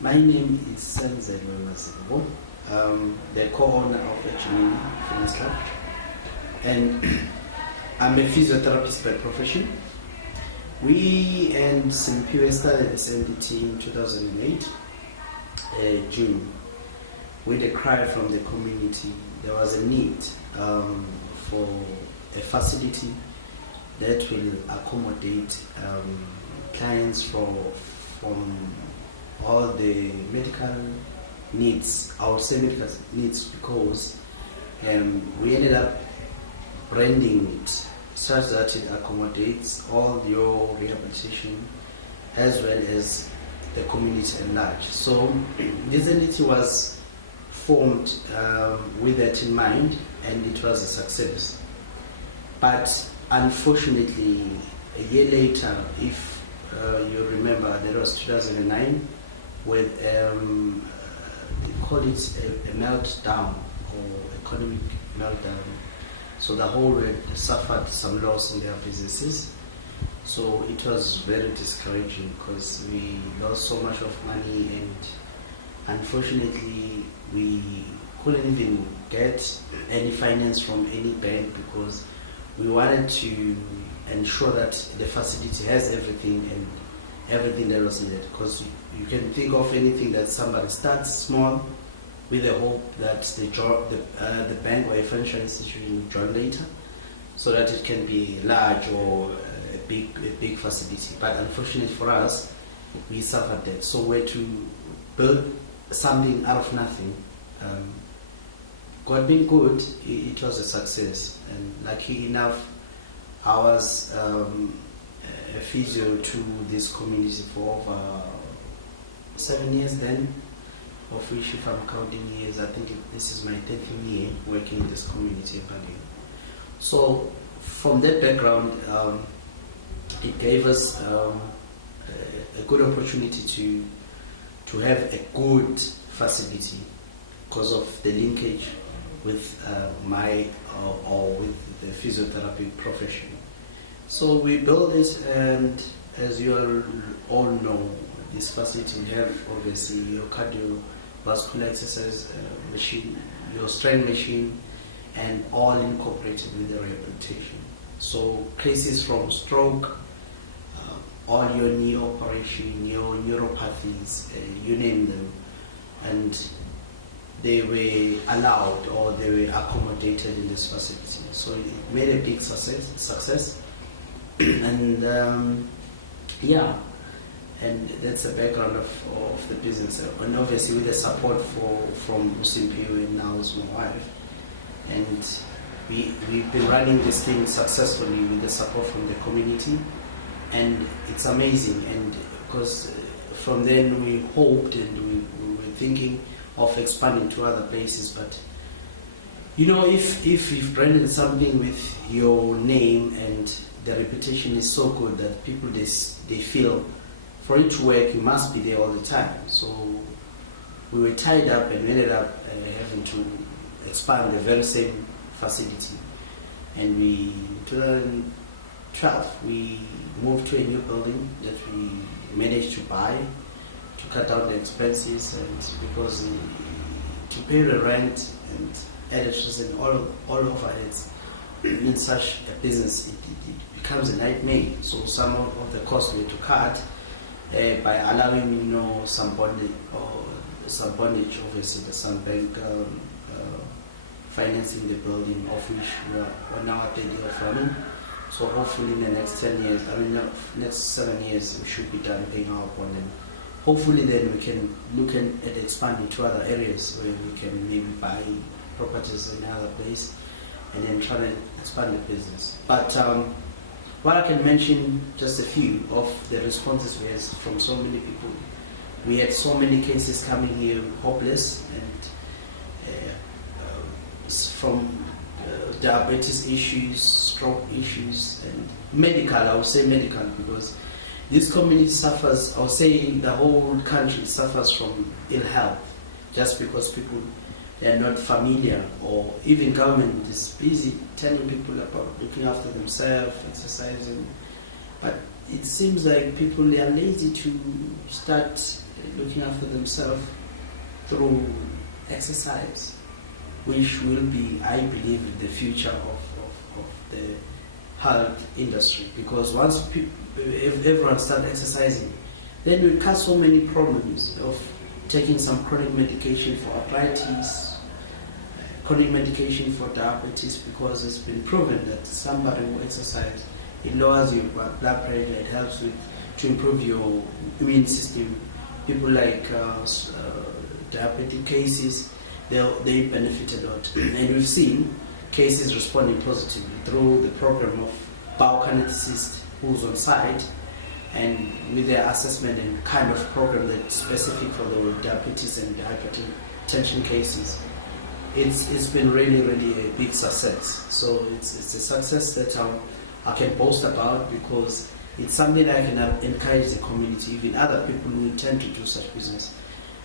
My name is Senzelo Masibo, the co-owner of Ejimini Fitness Club, and I'm a physiotherapist by profession. We and Simpiwe started this entity in 2008, June, with a cry from the community. There was a need for a facility that will accommodate clients from all the medical needs, our medical needs, because we ended up branding it such that it accommodates all your rehabilitation as well as the community at large. So this entity was formed with that in mind, and it was a success. But unfortunately, a year later, if you remember, that was 2009, with they call it a meltdown or economic meltdown. So the whole world suffered some loss in their businesses. So it was very discouraging because we lost so much of money, and unfortunately we couldn't even get any finance from any bank because we wanted to ensure that the facility has everything and everything that was needed. Because you can think of anything that somebody starts small with the hope that the bank or a financial institution will join later, so that it can be large or a big facility. But unfortunately for us, we suffered that. So we're to build something out of nothing. God being good, it was a success, and lucky enough, I was a physio to this community for over 7 years then, of which, if I'm counting years, I think this is my 13th year working in this community. So from that background, it gave us a good opportunity to have a good facility because of the linkage with or with the physiotherapy profession. So we built it, and as you all know, this facility we have obviously your cardiovascular exercise machine, your strength machine, and all incorporated with the rehabilitation. So cases from stroke, all your knee operation, your neuropathies, you name them, and they were allowed or they were accommodated in this facility. So it made a big success. And and that's the background of the business. And obviously with the support from Simpiwe and now is my wife. And we've been running this thing successfully with the support from the community. And it's amazing. And because from then we hoped and we were thinking of expanding to other places, but you know, if you've branded something with your name and the reputation is so good that people they feel for it to work you must be there all the time. So we were tied up and we ended up having to expand the very same facility, and in 2012 we moved to a new building that we managed to buy to cut down the expenses, and because to pay the rent and electricity and all overheads in such a business, it becomes a nightmare. So some of the costs we had to cut by allowing some bondage, obviously some bank financing the building, of which we are now at the end of running. So hopefully in the next 10 years, next 7 years, we should be done paying our bond. And hopefully then we can look at expanding to other areas where we can maybe buy properties in another place and then try to expand the business. But what I can mention, just a few of the responses we had from so many people. We had so many cases coming here hopeless, and from diabetes issues, stroke issues, and medical. I would say medical because this community suffers, I would say the whole country suffers from ill health, just because people, they're not familiar, or even government is busy telling people about looking after themselves, exercising. But it seems like people, they are lazy to start looking after themselves through exercise, which will be, I believe, the future of the health industry. Because once if everyone starts exercising, then we cut so many problems of taking some chronic medication for arthritis, chronic medication for diabetes, because it's been proven that somebody who exercises, it lowers your blood pressure, it helps to improve your immune system. People like diabetic cases, they benefit a lot. And we've seen cases responding positively through the program of Biokineticist who's on site, and with their assessment and kind of program that's specific for the diabetes and hypertension cases. It's been really, really a big success. So it's a success that I can boast about, because it's something I can encourage the community, even other people who intend to do such business,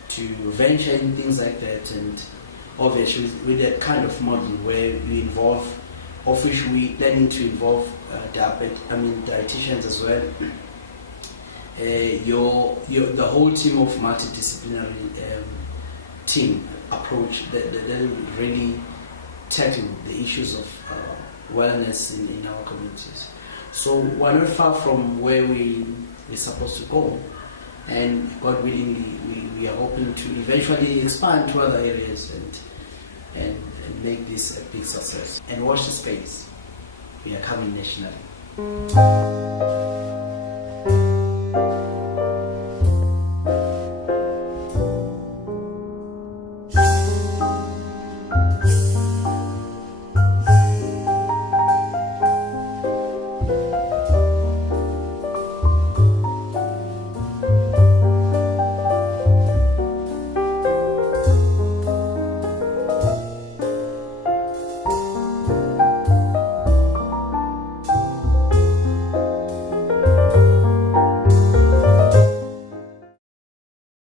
to venture in things like that. And obviously with that kind of model where we involve, of which we planning to involve dietitians as well. The whole team of multidisciplinary team approach that really tackle the issues of wellness in our communities. So we're not far from where we're supposed to go, and God willing, we are hoping to eventually expand to other areas and make this a big success. And watch the space. We are coming nationally.